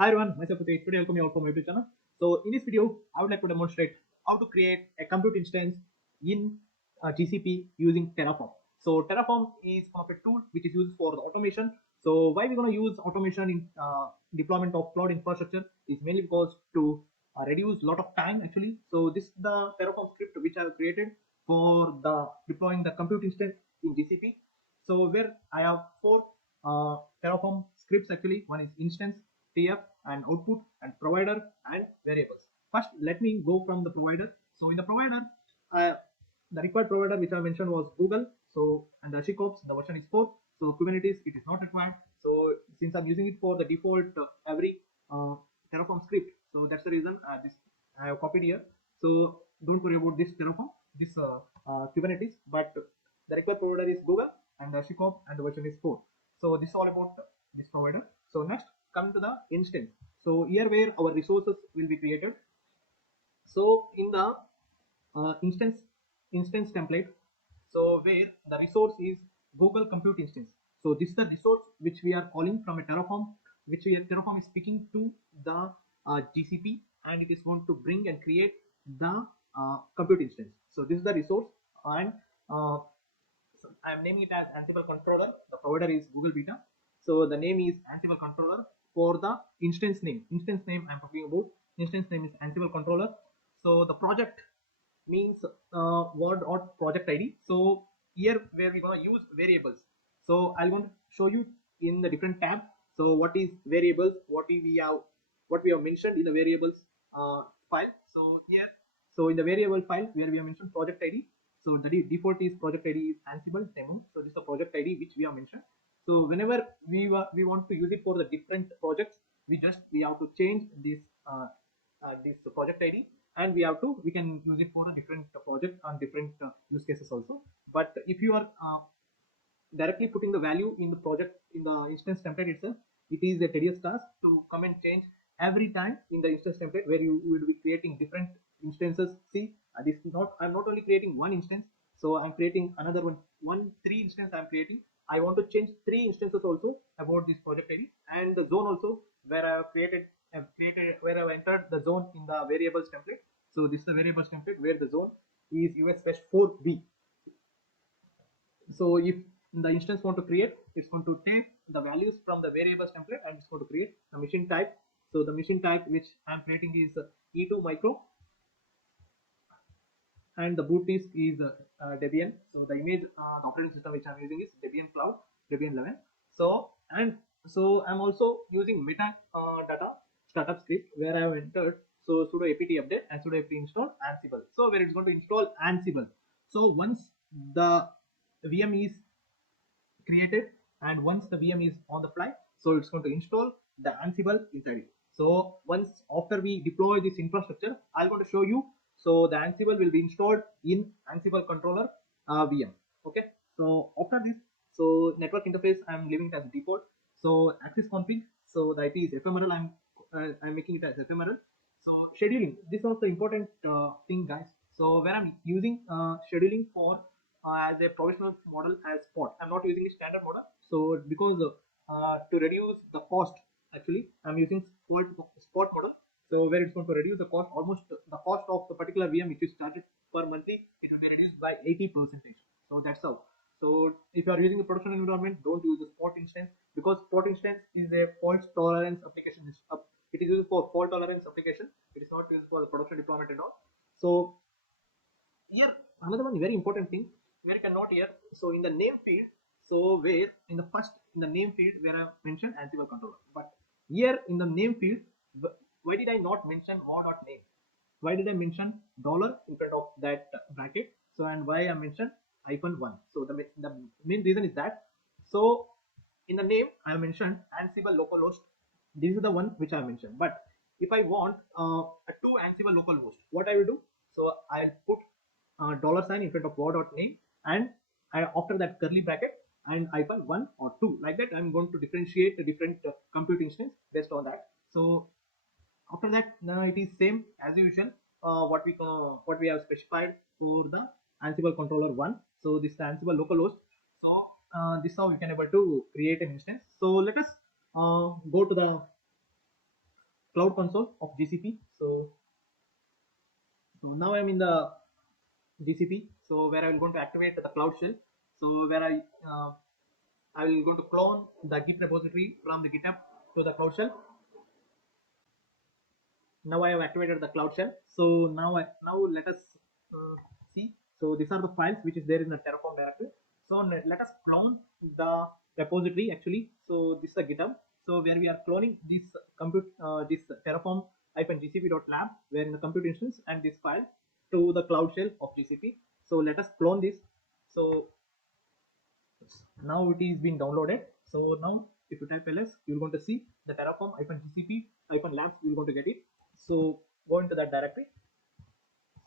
Hi everyone, myself Pratik. Today welcome you all for my YouTube channel. So in this video, I would like to demonstrate how to create a compute instance in GCP using Terraform. So Terraform is one of a tool which is used for the automation. So why we're going to use automation in deployment of cloud infrastructure is mainly because to reduce a lot of time actually. So this is the Terraform script which I have created for the deploying the compute instance in GCP. So where I have four Terraform scripts actually. One is instance, TF, and output, and provider, and variables. First, let me go from the provider. So in the provider, uh, the required provider which I mentioned was Google. So and the HashiCorp, the version is 4. So Kubernetes, it is not required. So since I'm using it for the default every uh, Terraform script, so that's the reason this I have copied here. So don't worry about this Terraform, this Kubernetes, but the required provider is Google and HashiCorp, and the version is 4. So this is all about this provider. So next, come to the instance. So here where our resources will be created. So in the instance template, so where the resource is Google Compute Instance. So this is the resource which we are calling from a Terraform, which Terraform is speaking to the GCP, and it is going to bring and create the compute instance. So this is the resource, and uh, so I am naming it as Ansible controller. The provider is Google Beta. So the name is Ansible controller. For the instance name, I'm talking about. Instance name is Ansible controller. So the project means word or project ID. So here where we're gonna use variables. So I'm going to show you in the different tab. So what is variables? What we have mentioned in the variables file. So here, so in the variable file where we have mentioned project ID. So the default is project ID is Ansible demo. So this is the project ID which we have mentioned. So whenever we want to use it for the different projects, we have to change this project ID, and we can use it for a different project and different use cases also. But if you are directly putting the value in the project in the instance template itself, it is a tedious task to come and change every time in the instance template where you will be creating different instances. See, this is not I'm not only creating one instance, so I'm creating another three instance I'm creating. I want to change three instances also about this project ID, and the zone also where I've created where I've entered the zone in the variables template. So this is the variables template where the zone is US/4B. So if the instance want to create, it's going to take the values from the variables template and it's going to create the machine type. So the machine type which I'm creating is E2 micro, and the boot disk is Debian. So the image, the operating system which I'm using is Debian Cloud, Debian 11. So and so I'm also using meta data startup script where I have entered so sudo apt update and sudo apt install Ansible. So where it's going to install Ansible. So once the VM is created, and once the VM is on the fly, so it's going to install the Ansible inside it. So once after we deploy this infrastructure, I'm going to show you. So the Ansible will be installed in Ansible controller VM. Okay. So after this, so network interface I'm leaving it as default. So access config. So the IP is ephemeral. I'm making it as ephemeral. So scheduling. This was the important thing, guys. So where I'm using scheduling for as a provisional model as spot. I'm not using the standard model. So because to reduce the cost, actually I'm using spot model. So where it's going to reduce the cost, almost the cost of the particular VM which is started per monthly, it will be reduced by 80%. So that's how. So if you are using a production environment, don't use the spot instance, because spot instance is a fault tolerance application. It is used for fault tolerance application. It is not used for the production deployment and all. So here another one very important thing where you cannot here. So in the name field, so where in the name field where I mentioned Ansible controller, but here in the name field, why did I not mention var.name? Why did I mention dollar in front of that bracket? So and why I mentioned -1? So the main reason is that, so in the name I mentioned Ansible localhost. This is the one which I mentioned. But if I want two Ansible localhost, what I will do? So I'll put dollar sign in front of var.name, and after that curly bracket and icon 1 or 2, like that I'm going to differentiate the different compute instance based on that. So after that it is same as usual, what we have specified for the Ansible controller 1. So this is the Ansible localhost. So this is how we can able to create an instance. So let us go to the cloud console of GCP. So now I'm in the GCP. So where I will going to activate the Cloud Shell. So where I will going to clone the Git repository from the GitHub to the Cloud Shell. Now I have activated the Cloud Shell. So now let us see. So these are the files which is there in the Terraform directory. So let us clone the repository actually. So this is the GitHub. So where we are cloning this this Terraform -gcp.lab, where in the compute instance, and this file to the Cloud Shell of GCP. So let us clone this. So now it is being downloaded. So now if you type ls, you're going to see the Terraform -gcp-labs. You're going to get it. So go into that directory.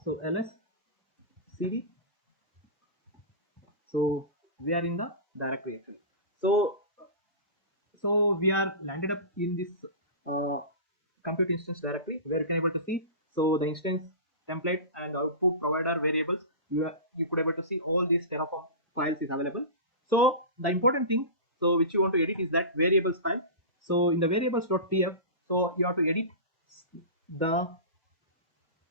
So ls cd. So we are in the directory actually. So we are landed up in this uh, compute instance directory, where you can able to see so the instance template and output provider variables. You could able to see all these Terraform files is available. So the important thing, so which you want to edit, is that variables file. So in the variables.tf, so you have to edit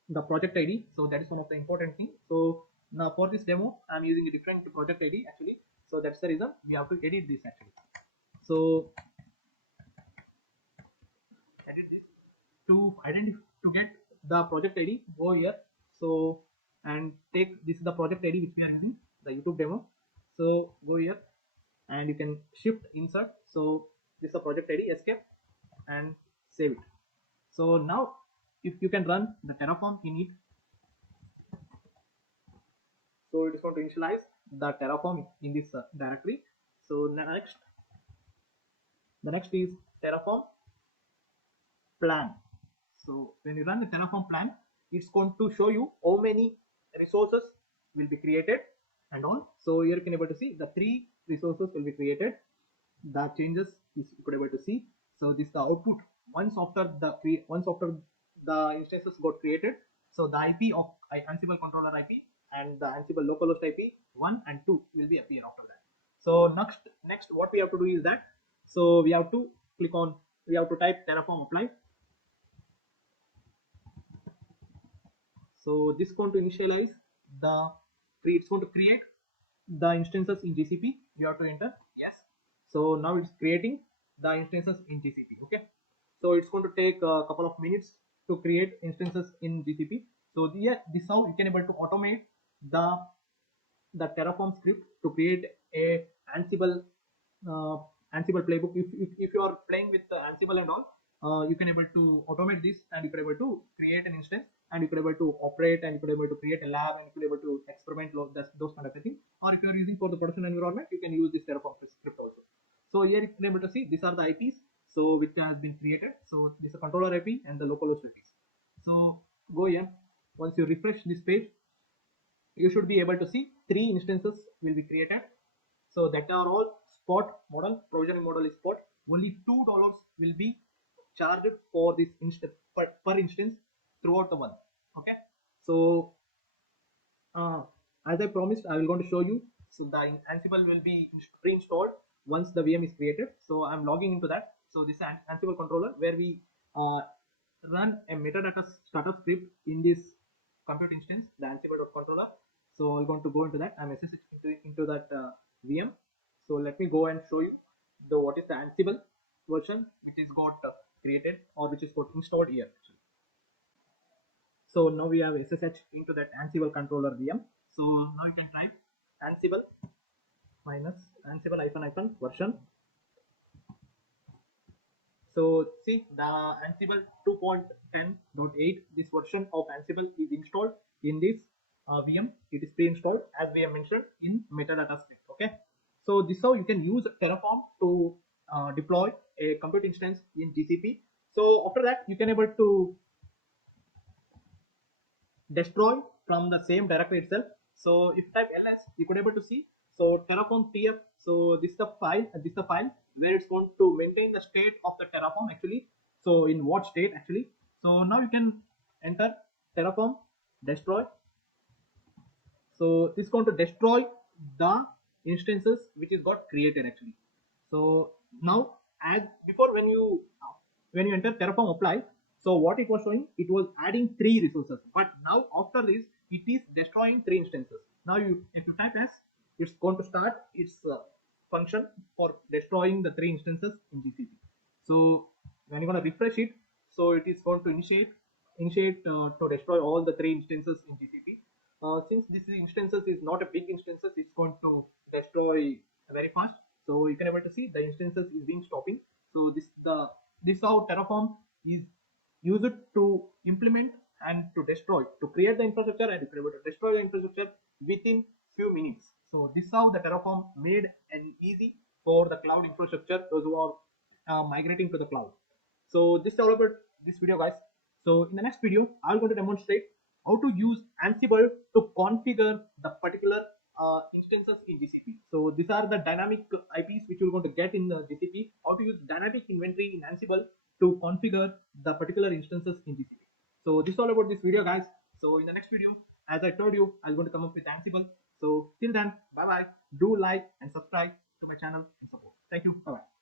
the project ID. So that is one of the important thing. So now for this demo, I'm using a different project ID actually. So that's the reason we have to edit this actually. So edit this to identify, to get the project ID. Go here. So and take this is the project ID which we are using, the YouTube demo. So go here and you can shift insert. So this is the project ID, escape and save it. So now if you can run the Terraform in it, so it is going to initialize the Terraform in this directory. So the next is Terraform plan. So when you run the Terraform plan, it's going to show you how many resources will be created and all. So here you can able to see the 3 resources will be created. The changes is you could able to see. So this is the output once after the instances got created. So the IP of Ansible controller IP and the Ansible localhost IP 1 and 2 will be appear after that. So next what we have to do is that, so we have to type Terraform apply. So this is going to initialize it's going to create the instances in GCP. You have to enter yes. So now it's creating the instances in GCP. Okay. So it's going to take a couple of minutes to create instances in GCP. So this how you can able to automate the Terraform script to create a Ansible uh, Ansible playbook. If you are playing with Ansible and all, you can able to automate this, and you can able to create an instance, and you can able to operate, and you can able to create a lab, and you can able to experiment those kind of things. Or if you are using for the production environment, you can use this Terraform script also. So here you can able to see these are the IPs, so which has been created. So this is a controller IP and the localhost IPs. So go here. Once you refresh this page, you should be able to see 3 instances will be created. So that are all spot model, provisioning model is spot. Only $2 will be charged for this per instance throughout the month. Okay. So as I promised, I will going to show you. So the Ansible will be pre-installed once the VM is created. So I'm logging into that. So this is Ansible controller, where we uh, run a metadata startup script in this compute instance, the Ansible.controller. So I'm going to go into that. I'm SSH into that VM. So let me go and show you what is the Ansible version which is got created, or which is got installed here. So now we have SSH into that Ansible controller VM. So now you can type Ansible Ansible version. So see the Ansible 2.10.8, this version of Ansible is installed in this VM. It is pre-installed as we have mentioned in metadata script. Okay. So this is how you can use Terraform to deploy a compute instance in GCP. So after that, you can able to destroy from the same directory itself. So if you type ls, you could able to see. So Terraform tf. So this is the file. Where it's going to maintain the state of the Terraform actually. So in what state actually. So now you can enter Terraform destroy. So this is going to destroy the instances which is got created actually. So now, as before, when you enter Terraform apply, So what it was showing, it was adding 3 resources, but now after this it is destroying 3 instances. Now you, if you type as, it's going to start its function for destroying the 3 instances in GCP. So when you're going to refresh it, so it is going to initiate to destroy all the 3 instances in GCP. Since this instances is not a big instances, it's going to destroy very fast. So you can able to see the instances is being stopping. So this how Terraform is used to implement and to destroy, to create the infrastructure and to destroy the infrastructure within few minutes. So this is how the Terraform made an easy for the cloud infrastructure, those who are migrating to the cloud. So this is all about this video, guys. So in the next video, I'm going to demonstrate how to use Ansible to configure the particular instances in GCP. So these are the dynamic IPs which you're going to get in the GCP. How to use dynamic inventory in Ansible to configure the particular instances in GCP. So this is all about this video, guys. So in the next video, as I told you, I'm going to come up with Ansible. So till then, bye bye. Do like and subscribe to my channel and support. Thank you. Bye bye.